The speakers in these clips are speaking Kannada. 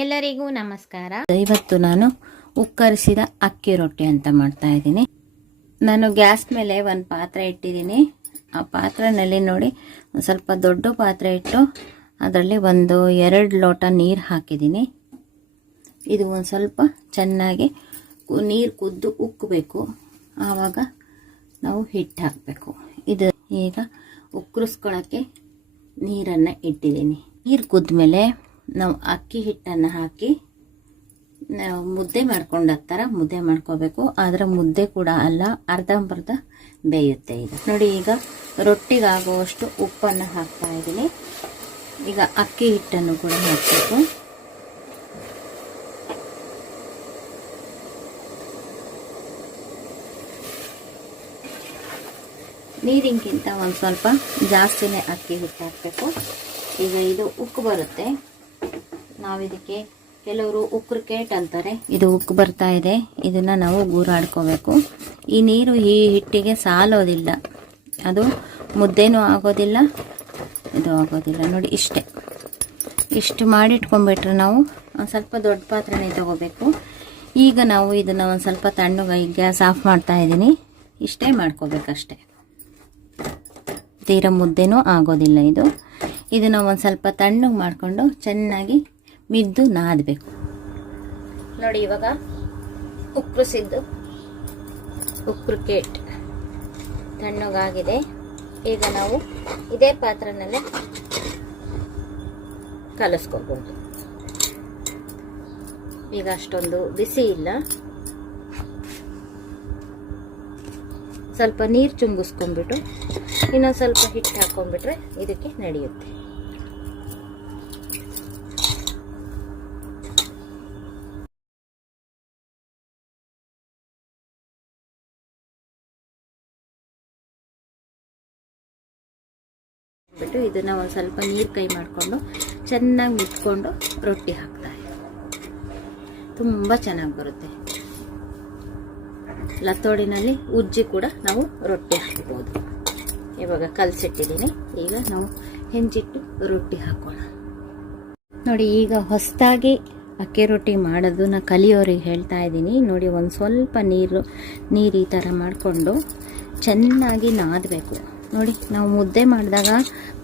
ಎಲ್ಲರಿಗೂ ನಮಸ್ಕಾರ. ಇವತ್ತು ನಾನು ಉಕ್ಕರಿಸಿದ ಅಕ್ಕಿ ರೊಟ್ಟಿ ಅಂತ ಮಾಡ್ತಾ ಇದ್ದೀನಿ. ನಾನು ಗ್ಯಾಸ್ ಮೇಲೆ ಒಂದು ಪಾತ್ರೆ ಇಟ್ಟಿದ್ದೀನಿ. ಆ ಪಾತ್ರೆನಲ್ಲಿ ನೋಡಿ ಒಂದು ಸ್ವಲ್ಪ ದೊಡ್ಡ ಪಾತ್ರೆ ಇಟ್ಟು ಅದರಲ್ಲಿ ಒಂದು 2 ಲೋಟ ನೀರು ಹಾಕಿದ್ದೀನಿ. ಇದು ಒಂದು ಸ್ವಲ್ಪ ಚೆನ್ನಾಗಿ ನೀರು ಕುದ್ದು ಉಕ್ಕಬೇಕು. ಆವಾಗ ನಾವು ಹಿಟ್ಟು ಹಾಕಬೇಕು. ಇದು ಈಗ ಉಕ್ಕರಿಸ್ಕೊಳ್ಳೋಕ್ಕೆ ನೀರನ್ನು ಇಟ್ಟಿದ್ದೀನಿ. ನೀರು ಕುದ್ದ ಮೇಲೆ ನಾವು ಅಕ್ಕಿ ಹಿಟ್ಟನ್ನು ಹಾಕಿ ನಾವು ಮುದ್ದೆ ಮಾಡ್ಕೊಂಡ ಥರ ಮುದ್ದೆ ಮಾಡ್ಕೋಬೇಕು. ಆದರೆ ಮುದ್ದೆ ಕೂಡ ಅಲ್ಲ, ಅರ್ಧಂಬರ್ಧ ಬೇಯುತ್ತೆ. ಇದು ನೋಡಿ, ಈಗ ರೊಟ್ಟಿಗಾಗುವಷ್ಟು ಉಪ್ಪನ್ನು ಹಾಕ್ತಾ ಇದ್ದೀನಿ. ಈಗ ಅಕ್ಕಿ ಹಿಟ್ಟನ್ನು ಕೂಡ ಹಾಕಬೇಕು. ನೀರಿಗಿಂತ ಒಂದು ಸ್ವಲ್ಪ ಜಾಸ್ತಿನೇ ಅಕ್ಕಿ ಹಿಟ್ಟು ಹಾಕಬೇಕು. ಈಗ ಇದು ಉಕ್ಕು ಬರುತ್ತೆ. ನಾವು ಇದಕ್ಕೆ ಕೆಲವರು ಉಕ್ಕ್ರಿಕೇಟ್ ಅಂತಾರೆ. ಇದು ಉಕ್ಕು ಬರ್ತಾ ಇದೆ. ಇದನ್ನು ನಾವು ಗೂರಾಡ್ಕೋಬೇಕು. ಈ ನೀರು ಈ ಹಿಟ್ಟಿಗೆ ಸಾಲೋದಿಲ್ಲ, ಅದು ಮುದ್ದೆನೂ ಆಗೋದಿಲ್ಲ, ಇದು ಆಗೋದಿಲ್ಲ. ನೋಡಿ, ಇಷ್ಟು ಮಾಡಿಟ್ಕೊಂಡ್ಬಿಟ್ರೆ ನಾವು ಒಂದು ಸ್ವಲ್ಪ ದೊಡ್ಡ ಪಾತ್ರೆನೇ ತಗೋಬೇಕು. ಈಗ ನಾವು ಇದನ್ನು ಒಂದು ಸ್ವಲ್ಪ ತಣ್ಣಗೆ ಗ್ಯಾಸ್ ಆಫ್ ಮಾಡ್ತಾ ಇದ್ದೀನಿ. ಇಷ್ಟೇ ಮಾಡ್ಕೋಬೇಕಷ್ಟೆ, ತೀರ ಮುದ್ದೆನೂ ಆಗೋದಿಲ್ಲ ಇದು. ಇದನ್ನು ಒಂದು ಸ್ವಲ್ಪ ತಣ್ಣಗೆ ಮಾಡಿಕೊಂಡು ಚೆನ್ನಾಗಿ ಮಿದ್ದು ನಾದಬೇಕು. ನೋಡಿ, ಇವಾಗ ಉಕ್ಕರಿಸಿದ್ದು ಉಕ್ಕ್ರಿಕೇಟ್ ತಣ್ಣಗಾಗಿದೆ. ಈಗ ನಾವು ಇದೇ ಪಾತ್ರೆನಲ್ಲೇ ಕಲಿಸ್ಕೋಬಹುದು. ಈಗ ಅಷ್ಟೊಂದು ಬಿಸಿ ಇಲ್ಲ. ಸ್ವಲ್ಪ ನೀರು ಚುಂಗಿಸ್ಕೊಂಡ್ಬಿಟ್ಟು ಇನ್ನೊಂದು ಸ್ವಲ್ಪ ಹಿಟ್ಟು ಹಾಕೊಂಡ್ಬಿಟ್ರೆ ಇದಕ್ಕೆ ನಡೆಯುತ್ತೆ. ಬಿಟ್ಟು ಇದನ್ನು ಒಂದು ಸ್ವಲ್ಪ ನೀರು ಕೈ ಮಾಡಿಕೊಂಡು ಚೆನ್ನಾಗಿ ಮುಚ್ಕೊಂಡು ರೊಟ್ಟಿ ಹಾಕ್ತಾ ತುಂಬ ಚೆನ್ನಾಗಿ ಬರುತ್ತೆ. ಲತ್ತೋಡಿನಲ್ಲಿ ಉಜ್ಜಿ ಕೂಡ ನಾವು ರೊಟ್ಟಿ ಹಾಕ್ಬೋದು. ಇವಾಗ ಕಲಸಿಟ್ಟಿದ್ದೀನಿ. ಈಗ ನಾವು ಹೆಂಚಿಟ್ಟು ರೊಟ್ಟಿ ಹಾಕೋಣ. ನೋಡಿ, ಈಗ ಹೊಸದಾಗಿ ಅಕ್ಕಿ ರೊಟ್ಟಿ ಮಾಡೋದನ್ನ ಕಲಿಯೋರಿಗೆ ಹೇಳ್ತಾ ಇದ್ದೀನಿ. ನೋಡಿ, ಒಂದು ಸ್ವಲ್ಪ ನೀರು ಈ ಥರ ಮಾಡಿಕೊಂಡು ಚೆನ್ನಾಗಿ ನಾದಬೇಕು. ನೋಡಿ, ನಾವು ಮುದ್ದೆ ಮಾಡಿದಾಗ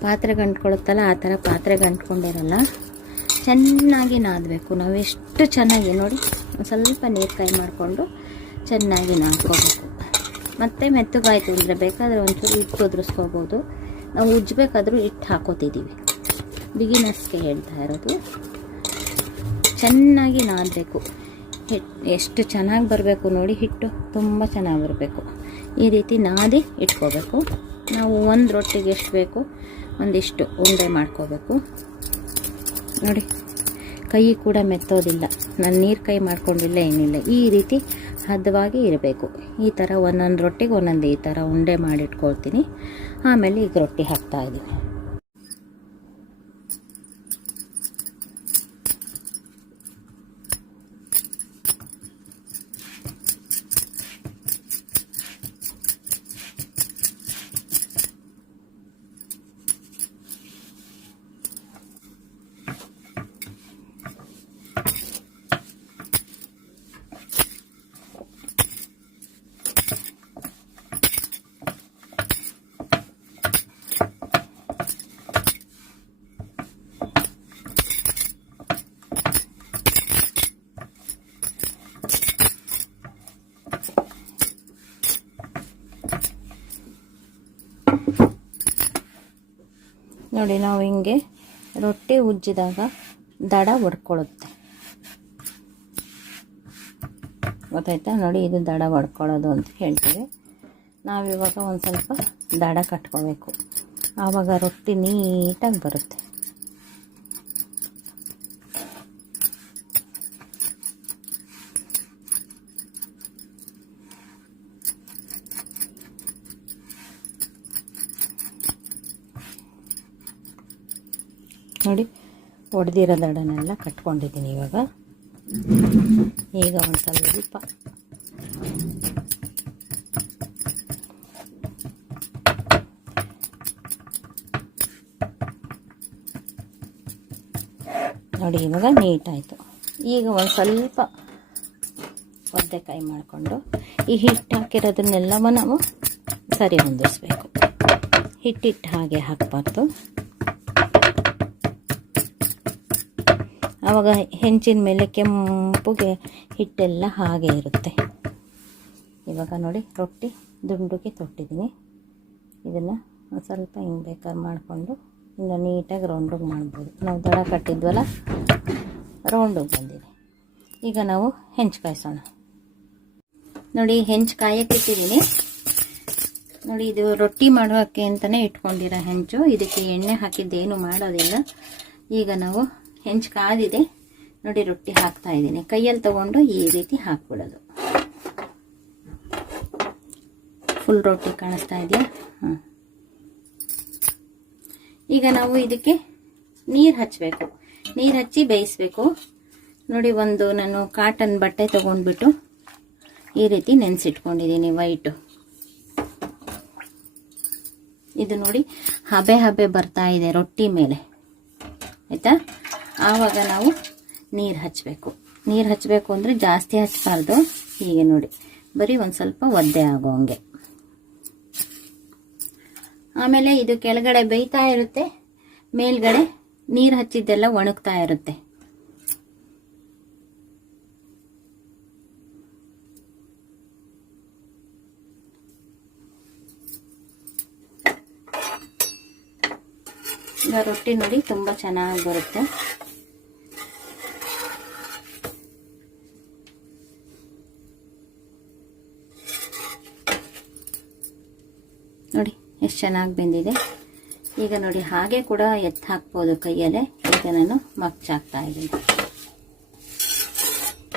ಪಾತ್ರೆ ಗಂಟ್ಕೊಳುತ್ತಲ್ಲ, ಆ ಥರ ಪಾತ್ರೆ ಗಂಟ್ಕೊಂಡಿರಲ್ಲ. ಚೆನ್ನಾಗಿ ನಾದಬೇಕು. ನಾವು ಎಷ್ಟು ಚೆನ್ನಾಗಿ ನೋಡಿ, ಒಂದು ಸ್ವಲ್ಪ ನೀರು ಕೈ ಮಾಡಿಕೊಂಡು ಚೆನ್ನಾಗಿ ನಾದ್ಕೋಬೇಕು. ಮತ್ತು ಮೆತ್ತಗಾಯ್ತು ಅಂದರೆ ಬೇಕಾದರೆ ಒಂಚೂರು ಹಿಟ್ಟು ಉದುರಿಸ್ಕೋಬೋದು. ನಾವು ಉಜ್ಜಬೇಕಾದ್ರೂ ಹಿಟ್ಟು ಹಾಕೋತಿದ್ದೀವಿ. ಬಿಗಿನರ್ಸ್ಗೆ ಹೇಳ್ತಾ ಇರೋದು. ಚೆನ್ನಾಗಿ ನಾದಬೇಕು. ಎಷ್ಟು ಚೆನ್ನಾಗಿ ಬರಬೇಕು ನೋಡಿ, ಹಿಟ್ಟು ತುಂಬ ಚೆನ್ನಾಗಿ ಬರಬೇಕು. ಈ ರೀತಿ ನಾದಿ ಇಟ್ಕೋಬೇಕು. ನಾವು ಒಂದು ರೊಟ್ಟಿಗೆ ಎಷ್ಟು ಬೇಕು ಒಂದಿಷ್ಟು ಉಂಡೆ ಮಾಡ್ಕೋಬೇಕು. ನೋಡಿ, ಕೈ ಕೂಡ ಮೆತ್ತೋದಿಲ್ಲ. ನಾನು ನೀರು ಕೈ ಮಾಡ್ಕೊಂಡಿಲ್ಲ, ಏನಿಲ್ಲ. ಈ ರೀತಿ ಹದವಾಗಿ ಇರಬೇಕು. ಈ ಥರ ಒಂದೊಂದು ರೊಟ್ಟಿಗೆ ಒಂದೊಂದು ಈ ಥರ ಉಂಡೆ ಮಾಡಿಟ್ಕೊಳ್ತೀನಿ. ಆಮೇಲೆ ಈಗ ರೊಟ್ಟಿ ಹಾಕ್ತಾಯಿದ್ದೀನಿ. ನೋಡಿ, ನಾವು ಹಿಂಗೆ ರೊಟ್ಟಿ ಉಜ್ಜಿದಾಗ ದಡ ಹೊಡ್ಕೊಳ್ಳುತ್ತೆ, ಗೊತ್ತಾಯ್ತಾ? ನೋಡಿ, ಇದು ದಡ ಹೊಡ್ಕೊಳ್ಳೋದು ಅಂತ ಹೇಳ್ತೀವಿ. ನಾವಿವಾಗ ಒಂದು ಸ್ವಲ್ಪ ದಡ ಕಟ್ಕೋಬೇಕು. ಆವಾಗ ರೊಟ್ಟಿ ನೀಟಾಗಿ ಬರುತ್ತೆ. ನೋಡಿ, ಒಡೆದಿರೋ ದಡನೆಲ್ಲ ಕಟ್ಕೊಂಡಿದ್ದೀನಿ. ಈಗ ಒಂದು ಸ್ವಲ್ಪ ನೋಡಿ ಇವಾಗ ನೀಟಾಯಿತು. ಈಗ ಒಂದು ಸ್ವಲ್ಪ ಒದ್ದೆಕಾಯಿ ಮಾಡಿಕೊಂಡು ಈ ಹಿಟ್ಟು ಹಾಕಿರೋದನ್ನೆಲ್ಲವ ನಾವು ಸರಿ ಹೊಂದಿಸ್ಬೇಕು. ಹಿಟ್ಟಿಟ್ಟು ಹಾಗೆ ಹಾಕಬಾರ್ದು, ಆವಾಗ ಹೆಂಚಿನ ಮೇಲೆ ಕೆಂಪುಗೆ ಹಿಟ್ಟೆಲ್ಲ ಹಾಗೆ ಇರುತ್ತೆ. ಇವಾಗ ನೋಡಿ ರೊಟ್ಟಿ ದುಂಡುಗೆ ತೊಟ್ಟಿದ್ದೀನಿ. ಇದನ್ನು ಒಂದು ಸ್ವಲ್ಪ ಹಿಂಗೆ ಬೇಕಾದ್ರೆ ಮಾಡಿಕೊಂಡು ಇನ್ನು ನೀಟಾಗಿ ರೌಂಡಿಗೆ ಮಾಡ್ಬೋದು. ನಾವು ದಡ ಕಟ್ಟಿದ್ವಲ್ಲ, ರೌಂಡಿಗೆ ಬಂದಿದೆ. ಈಗ ನಾವು ಹೆಂಚು ಕಾಯಿಸೋಣ. ನೋಡಿ ಹೆಂಚು ಕಾಯಕ್ಕೆ ಇಟ್ಟಿದ್ದೀನಿ. ನೋಡಿ ಇದು ರೊಟ್ಟಿ ಮಾಡೋಕ್ಕೆ ಅಂತಲೇ ಇಟ್ಕೊಂಡಿರೋ ಹೆಂಚು. ಇದಕ್ಕೆ ಎಣ್ಣೆ ಹಾಕಿದ್ದೇನು ಮಾಡೋದಿಲ್ಲ. ಈಗ ನಾವು ಹೆಂಚು ಕಾದಿದೆ ನೋಡಿ, ರೊಟ್ಟಿ ಹಾಕ್ತಾ ಇದ್ದೀನಿ. ಕೈಯಲ್ಲಿ ತಗೊಂಡು ಈ ರೀತಿ ಹಾಕ್ಬಿಡೋದು. ಫುಲ್ ರೊಟ್ಟಿ ಕಾಣಿಸ್ತಾ ಇದೆಯಾ? ಹಾಂ. ಈಗ ನಾವು ಇದಕ್ಕೆ ನೀರು ಹಚ್ಚಬೇಕು. ನೀರು ಹಚ್ಚಿ ಬೇಯಿಸ್ಬೇಕು. ನೋಡಿ ನಾನು ಕಾಟನ್ ಬಟ್ಟೆ ತೊಗೊಂಡ್ಬಿಟ್ಟು ಈ ರೀತಿ ನೆನೆಸಿಟ್ಕೊಂಡಿದ್ದೀನಿ ವೈಟು. ಇದು ನೋಡಿ ಹಬೆ ಹಬೆ ಬರ್ತಾ ಇದೆ ರೊಟ್ಟಿ ಮೇಲೆ, ಆಯಿತಾ? ಆವಾಗ ನಾವು ನೀರು ಹಚ್ಚಬೇಕು. ನೀರು ಹಚ್ಚಬೇಕು ಅಂದರೆ ಜಾಸ್ತಿ ಹಚ್ಚಬಾರ್ದು. ಹೀಗೆ ನೋಡಿ ಬರೀ ಒಂದು ಸ್ವಲ್ಪ ಒದ್ದೆ ಆಗೋ ಹಂಗೆ. ಆಮೇಲೆ ಇದು ಕೆಳಗಡೆ ಬೇಯ್ತಾ ಇರುತ್ತೆ, ಮೇಲ್ಗಡೆ ನೀರು ಹಚ್ಚಿದ್ದೆಲ್ಲ ಒಣಗ್ತಾ ಇರುತ್ತೆ. ಈಗ ರೊಟ್ಟಿ ನೋಡಿ ತುಂಬ ಚೆನ್ನಾಗಿ ಬರುತ್ತೆ. ನೋಡಿ ಎಷ್ಟು ಚೆನ್ನಾಗಿ ಬೆಂದಿದೆ. ಈಗ ನೋಡಿ ಹಾಗೆ ಕೂಡ ಎತ್ತು ಹಾಕ್ಬೋದು ಕೈಯಲ್ಲೇ. ಈಗ ನಾನು ಮಗ್ಚಾಕ್ತಾ ಇದ್ದೀನಿ.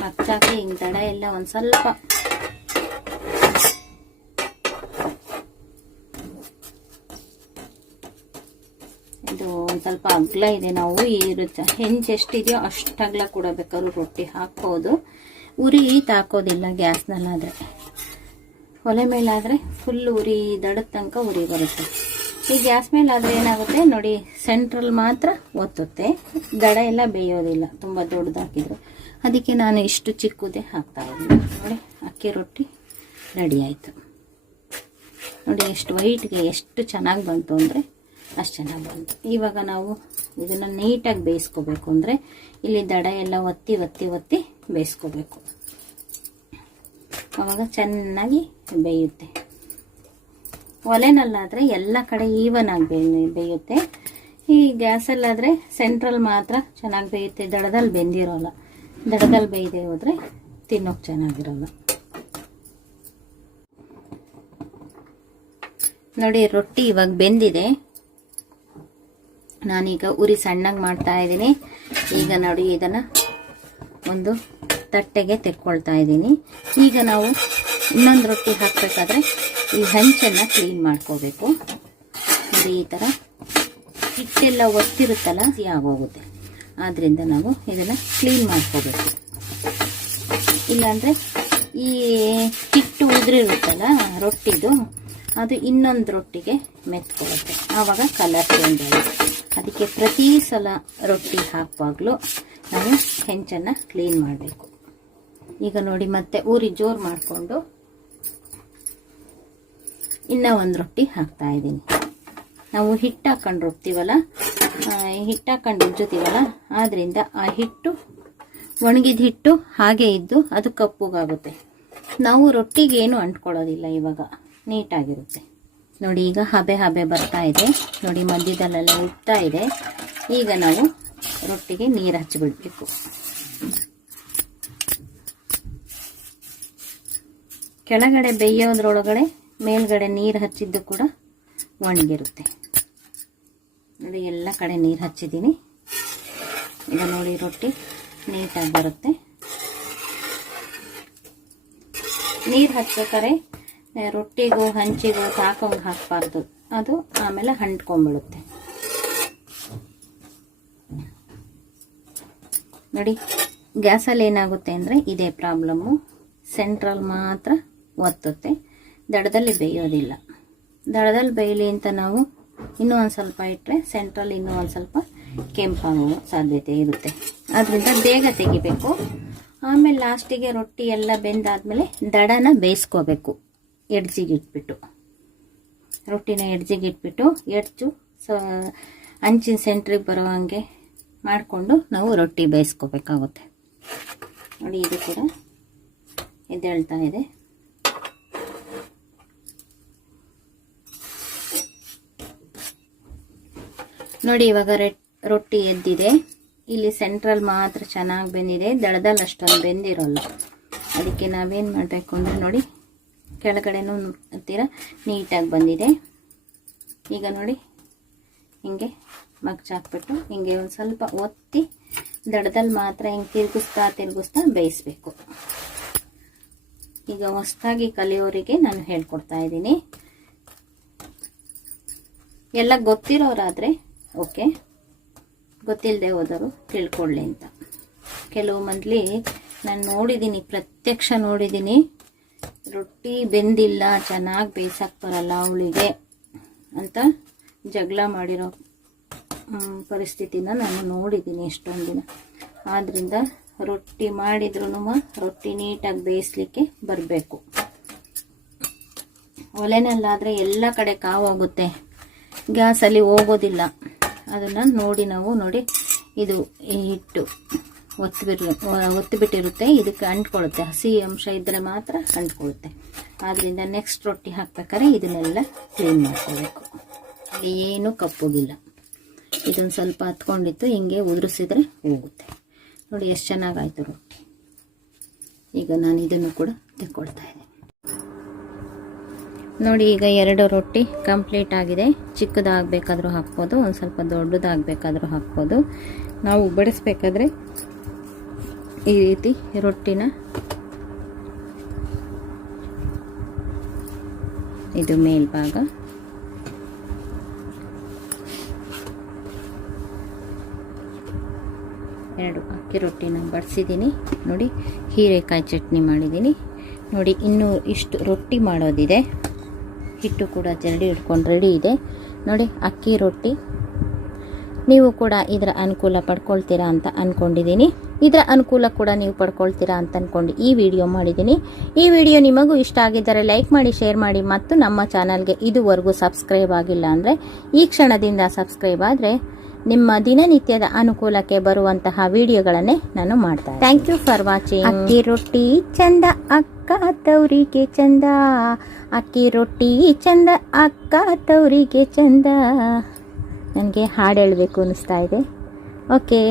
ಮಗ್ಚಾಕಿ ಹಿಂಗೆ ದಡ ಎಲ್ಲ ಒಂದು ಸ್ವಲ್ಪ ಇದು ಒಂದು ಸ್ವಲ್ಪ ಅಗಲ ಇದೆ. ನಾವು ಈ ಹೆಂಚು ಎಷ್ಟಿದೆಯೋ ಅಷ್ಟು ಅಗಲ ಕೂಡ ಬೇಕಾದ್ರೂ ರೊಟ್ಟಿ ಹಾಕ್ಬೋದು. ಉರಿ ತಾಕೋದಿಲ್ಲ ಗ್ಯಾಸ್ನಲ್ಲಾದರೆ. ಒಲೆ ಮೇಲಾದರೆ ಫುಲ್ ಉರಿ ದಡದ ತನಕ ಉರಿ ಬರುತ್ತೆ. ಈ ಗ್ಯಾಸ್ ಮೇಲಾದರೆ ಏನಾಗುತ್ತೆ ನೋಡಿ, ಸೆಂಟ್ರಲ್ ಮಾತ್ರ ಒತ್ತುತ್ತೆ, ದಡ ಎಲ್ಲ ಬೇಯೋದಿಲ್ಲ ತುಂಬ ದೊಡ್ಡದಾಕಿದ್ರು. ಅದಕ್ಕೆ ನಾನು ಇಷ್ಟು ಚಿಕ್ಕದೇ ಹಾಕ್ತಾ ಇದ್ದೀನಿ. ನೋಡಿ ಅಕ್ಕಿ ರೊಟ್ಟಿ ರೆಡಿ ಆಯಿತು. ನೋಡಿ ಎಷ್ಟು ವೈಟ್ಗೆ ಎಷ್ಟು ಚೆನ್ನಾಗಿ ಬಂತು ಅಂದರೆ ಅಷ್ಟು ಚೆನ್ನಾಗಿ ಬಂತು. ಇವಾಗ ನಾವು ಇದನ್ನು ನೀಟಾಗಿ ಬೇಯಿಸ್ಕೋಬೇಕು. ಅಂದರೆ ಇಲ್ಲಿ ದಡ ಎಲ್ಲ ಒತ್ತಿ ಒತ್ತಿ ಒತ್ತಿ ಬೇಯಿಸ್ಕೋಬೇಕು. ಆವಾಗ ಚೆನ್ನಾಗಿ ಬೇಯುತ್ತೆ. ಒಲೆನಲ್ಲಾದರೆ ಎಲ್ಲ ಕಡೆ ಈವನ್ ಆಗಿ ಬೇಯುತ್ತೆ. ಈ ಗ್ಯಾಸಲ್ಲಾದರೆ ಸೆಂಟ್ರಲ್ ಮಾತ್ರ ಚೆನ್ನಾಗಿ ಬೇಯುತ್ತೆ, ದಡದಲ್ಲಿ ಬೆಂದಿರೋಲ್ಲ. ದಡದಲ್ಲಿ ಬೇಯದೆ ಹೋದರೆ ತಿನ್ನೋಕೆ ಚೆನ್ನಾಗಿರೋಲ್ಲ. ನೋಡಿ ರೊಟ್ಟಿ ಇವಾಗ ಬೆಂದಿದೆ. ನಾನೀಗ ಉರಿ ಸಣ್ಣಗೆ ಮಾಡ್ತಾ ಇದ್ದೀನಿ. ಈಗ ನೋಡಿ ಇದನ್ನು ಒಂದು ತಟ್ಟೆಗೆ ತೆಕ್ಕೊಳ್ತಾ ಇದ್ದೀನಿ. ಈಗ ನಾವು ಇನ್ನೊಂದು ರೊಟ್ಟಿ ಹಾಕಬೇಕಾದ್ರೆ ಈ ಹಂಚನ್ನು ಕ್ಲೀನ್ ಮಾಡ್ಕೋಬೇಕು. ನೋಡಿ ಈ ಥರ ಹಿಟ್ಟೆಲ್ಲ ಒತ್ತಿರುತ್ತಲ್ಲ, ಆಗೋಗುತ್ತೆ. ಆದ್ದರಿಂದ ನಾವು ಇದನ್ನು ಕ್ಲೀನ್ ಮಾಡ್ಕೋಬೇಕು. ಇಲ್ಲಾಂದರೆ ಈ ಹಿಟ್ಟು ಉದುರಿರುತ್ತಲ್ಲ ರೊಟ್ಟಿದು, ಅದು ಇನ್ನೊಂದು ರೊಟ್ಟಿಗೆ ಮೆತ್ಕೊಳ್ಳುತ್ತೆ. ಆವಾಗ ಕಲರ್ ಚೇಂಜ್ ಆಗುತ್ತೆ. ಅದಕ್ಕೆ ಪ್ರತಿ ಸಲ ರೊಟ್ಟಿ ಹಾಕುವಾಗಲೂ ನಾವು ಹೆಂಚನ್ನು ಕ್ಲೀನ್ ಮಾಡಬೇಕು. ಈಗ ನೋಡಿ ಮತ್ತೆ ಉರಿ ಜೋರು ಮಾಡಿಕೊಂಡು ಇನ್ನೂ ಒಂದು ರೊಟ್ಟಿ ಹಾಕ್ತಾ ಇದ್ದೀನಿ. ನಾವು ಹಿಟ್ಟು ಹಾಕೊಂಡು ರುಬ್ತೀವಲ್ಲ, ಹಿಟ್ಟು ಹಾಕೊಂಡು ಉಜ್ಜುತ್ತೀವಲ್ಲ, ಆದ್ದರಿಂದ ಆ ಹಿಟ್ಟು ಒಣಗಿದ ಹಿಟ್ಟು ಹಾಗೆ ಇದ್ದು ಅದು ಕಪ್ಪುಗಾಗುತ್ತೆ. ನಾವು ರೊಟ್ಟಿಗೆ ಏನು ಅಂಟ್ಕೊಳ್ಳೋದಿಲ್ಲ. ಇವಾಗ ನೀಟಾಗಿರುತ್ತೆ. ನೋಡಿ ಈಗ ಹಬೆ ಹಬೆ ಬರ್ತಾ ಇದೆ. ನೋಡಿ ಮಧ್ಯದಲ್ಲೆಲ್ಲ ಉಡ್ತಾ ಇದೆ. ಈಗ ನಾವು ರೊಟ್ಟಿಗೆ ನೀರು ಹಚ್ಚಿಬಿಡ್ಬೇಕು. ಕೆಳಗಡೆ ಬೇಯೋದ್ರೊಳಗಡೆ ಮೇಲ್ಗಡೆ ನೀರು ಹಚ್ಚಿದ್ದು ಕೂಡ ಒಣಗಿರುತ್ತೆ. ನೋಡಿ ಎಲ್ಲ ಕಡೆ ನೀರು ಹಚ್ಚಿದ್ದೀನಿ. ಈಗ ನೋಡಿ ರೊಟ್ಟಿ ನೀಟಾಗಿ ಬರುತ್ತೆ. ನೀರು ಹಚ್ಬೇಕಾದ್ರೆ ರೊಟ್ಟಿಗೂ ಹಂಚಿಗೂ ತಾಕಂಗೆ ಹಾಕಬಾರ್ದು, ಅದು ಆಮೇಲೆ ಅಂಟ್ಕೊಂಡ್ಬಿಡುತ್ತೆ. ನೋಡಿ ಗ್ಯಾಸಲ್ಲಿ ಏನಾಗುತ್ತೆ ಅಂದರೆ ಇದೇ ಪ್ರಾಬ್ಲಮ್ಮು. ಸೆಂಟ್ರಲ್ ಮಾತ್ರ ಒತ್ತುತ್ತೆ, ದಡದಲ್ಲಿ ಬೇಯೋದಿಲ್ಲ. ದಡದಲ್ಲಿ ಬೇಯಲಿ ಅಂತ ನಾವು ಇನ್ನೂ ಒಂದು ಸ್ವಲ್ಪ ಇಟ್ಟರೆ ಸೆಂಟ್ರಲ್ ಇನ್ನೂ ಒಂದು ಸ್ವಲ್ಪ ಕೆಂಪಾಗುವ ಸಾಧ್ಯತೆ ಇರುತ್ತೆ. ಅದರಿಂದ ಬೇಗ ತೆಗಿಬೇಕು. ಆಮೇಲೆ ಲಾಸ್ಟಿಗೆ ರೊಟ್ಟಿ ಎಲ್ಲ ಬೆಂದಾದ್ಮೇಲೆ ದಡನ ಬೇಯಿಸ್ಕೋಬೇಕು. ಎಡ್ಜಿಗಿಟ್ಬಿಟ್ಟು ರೊಟ್ಟಿನ ಎಡ್ಜಿಗಿಟ್ಬಿಟ್ಟು ಎಡ್ಜು ಅಂಚಿನ ಸೆಂಟ್ರಿಗೆ ಬರೋ ಹಾಗೆ ಮಾಡಿಕೊಂಡು ನಾವು ರೊಟ್ಟಿ ಬೇಯಿಸ್ಕೋಬೇಕಾಗುತ್ತೆ. ನೋಡಿ, ಇದು ಕೂಡ ಎದ್ದೇಳ್ತಾ ಇದೆ. ನೋಡಿ, ಇವಾಗ ರೊಟ್ಟಿ ಎದ್ದಿದೆ. ಇಲ್ಲಿ ಸೆಂಟ್ರಲ್ ಮಾತ್ರ ಚೆನ್ನಾಗಿ ಬೆಂದಿದೆ, ದಳದಲ್ಲಿ ಅಷ್ಟೊಂದು ಬೆಂದಿರೋಲ್ಲ. ಅದಕ್ಕೆ ನಾವೇನು ಮಾಡಬೇಕು ಅಂದರೆ ನೋಡಿ, ಕೆಳಗಡೆನೂ ಹತ್ತಿರ ನೀಟಾಗಿ ಬಂದಿದೆ. ಈಗ ನೋಡಿ, ಹಿಂಗೆ ಮಗ್ಚಾಕ್ಬಿಟ್ಟು ಹಿಂಗೆ ಒಂದು ಸ್ವಲ್ಪ ಒತ್ತಿ ದಡದಲ್ಲಿ ಮಾತ್ರ ಹಿಂಗೆ ತಿರುಗಿಸ್ತಾ ಬೇಯಿಸ್ಬೇಕು. ಈಗ ಹೊಸದಾಗಿ ಕಲಿಯೋರಿಗೆ ನಾನು ಹೇಳ್ಕೊಡ್ತಾ ಇದ್ದೀನಿ. ಎಲ್ಲ ಗೊತ್ತಿರೋರಾದರೆ ಓಕೆ, ಗೊತ್ತಿಲ್ಲದೆ ಹೋದರು ತಿಳ್ಕೊಳ್ಳಿ ಅಂತ. ಕೆಲವು ಮಂದಿ ನಾನು ನೋಡಿದ್ದೀನಿ, ಪ್ರತ್ಯಕ್ಷ ನೋಡಿದ್ದೀನಿ, ರೊಟ್ಟಿ ಬೆಂದಿಲ್ಲ, ಚೆನ್ನಾಗಿ ಬೇಯಿಸಕ್ಕೆ ಬರಲ್ಲ ಅವಳಿಗೆ ಅಂತ ಜಗಳ ಮಾಡಿರೋ ಪರಿಸ್ಥಿತಿನ ನಾನು ನೋಡಿದ್ದೀನಿ ಎಷ್ಟೊಂದು ದಿನ. ಆದ್ದರಿಂದ ರೊಟ್ಟಿ ಮಾಡಿದ್ರೂ ರೊಟ್ಟಿ ನೀಟಾಗಿ ಬೇಯಿಸ್ಲಿಕ್ಕೆ ಬರಬೇಕು. ಒಲೆನಲ್ಲಾದರೆ ಎಲ್ಲ ಕಡೆ ಕಾವಾಗುತ್ತೆ, ಗ್ಯಾಸಲ್ಲಿ ಹೋಗೋದಿಲ್ಲ. ಅದನ್ನು ನೋಡಿ ಇದು ಹಿಟ್ಟು ಒತ್ತಿಬಿಟ್ಟಿರುತ್ತೆ, ಇದಕ್ಕೆ ಅಂಟ್ಕೊಳ್ಳುತ್ತೆ. ಹಸಿ ಅಂಶ ಇದ್ದರೆ ಮಾತ್ರ ಅಂಟ್ಕೊಳ್ಳುತ್ತೆ. ಆದ್ದರಿಂದ ನೆಕ್ಸ್ಟ್ ರೊಟ್ಟಿ ಹಾಕ್ಬೇಕಾದ್ರೆ ಇದನ್ನೆಲ್ಲ ಕ್ಲೀನ್ ಮಾಡ್ಕೋಬೇಕು. ಏನೂ ಕಪ್ಪೋಗಿಲ್ಲ. ಇದೊಂದು ಸ್ವಲ್ಪ ಹತ್ಕೊಂಡಿತ್ತು, ಹಿಂಗೆ ಉದುರಿಸಿದ್ರೆ ಹೋಗುತ್ತೆ. ನೋಡಿ ಎಷ್ಟು ಚೆನ್ನಾಗಾಯ್ತು ರೊಟ್ಟಿ. ಈಗ ನಾನು ಇದನ್ನು ಕೂಡ ತೆಕ್ಕೊಳ್ತಾ ಇದ್ದೀನಿ. ನೋಡಿ, ಈಗ 2 ರೊಟ್ಟಿ ಕಂಪ್ಲೀಟ್ ಆಗಿದೆ. ಚಿಕ್ಕದಾಗಬೇಕಾದ್ರೂ ಹಾಕ್ಬೋದು, ಒಂದು ಸ್ವಲ್ಪ ದೊಡ್ಡದಾಗಬೇಕಾದ್ರೂ ಹಾಕ್ಬೋದು. ನಾವು ಬಡಿಸ್ಬೇಕಾದ್ರೆ ಈ ರೀತಿ ರೊಟ್ಟಿನ ಇದು ಮೇಲ್ಭಾಗ, ಎರಡು ಅಕ್ಕಿ ರೊಟ್ಟಿನ ಬಡಿಸಿದ್ದೀನಿ. ನೋಡಿ, ಹೀರೆಕಾಯಿ ಚಟ್ನಿ ಮಾಡಿದ್ದೀನಿ. ನೋಡಿ, ಇನ್ನೂ ಇಷ್ಟು ರೊಟ್ಟಿ ಮಾಡೋದಿದೆ. ಹಿಟ್ಟು ಕೂಡ ಜರಡಿ ಇಟ್ಕೊಂಡು ರೆಡಿ ಇದೆ. ನೋಡಿ, ಅಕ್ಕಿ ರೊಟ್ಟಿ. ನೀವು ಕೂಡ ಇದರ ಅನುಕೂಲ ಪಡ್ಕೊಳ್ತೀರಾ ಅಂತ ಅಂದ್ಕೊಂಡಿದ್ದೀನಿ. ಇದರ ಅನುಕೂಲ ಕೂಡ ನೀವು ಪಡ್ಕೊಳ್ತೀರಾ ಅಂತ ಅಂದ್ಕೊಂಡು ಈ ವಿಡಿಯೋ ಮಾಡಿದ್ದೀನಿ. ಈ ವಿಡಿಯೋ ನಿಮಗೂ ಇಷ್ಟ ಆಗಿದ್ದರೆ ಲೈಕ್ ಮಾಡಿ, ಶೇರ್ ಮಾಡಿ, ಮತ್ತು ನಮ್ಮ ಚಾನಲ್ಗೆ ಇದುವರೆಗೂ ಸಬ್ಸ್ಕ್ರೈಬ್ ಆಗಿಲ್ಲ ಅಂದರೆ ಈ ಕ್ಷಣದಿಂದ ಸಬ್ಸ್ಕ್ರೈಬ್ ಆದರೆ ನಿಮ್ಮ ದಿನನಿತ್ಯದ ಅನುಕೂಲಕ್ಕೆ ಬರುವಂತಹ ವಿಡಿಯೋಗಳನ್ನೇ ನಾನು ಮಾಡ್ತೇನೆ. Thank you for watching. ಅಕ್ಕಿ ರೊಟ್ಟಿ ಚಂದ ಅಕ್ಕ ತವರಿಗೆ ಚಂದ, ಅಕ್ಕಿ ರೊಟ್ಟಿ ಚಂದ ಅಕ್ಕ ತವರಿಗೆ ಚಂದ. ನನಗೆ ಹಾಡು ಹೇಳಬೇಕು ಅನ್ನಿಸ್ತಾ ಇದೆ. ಓಕೆ.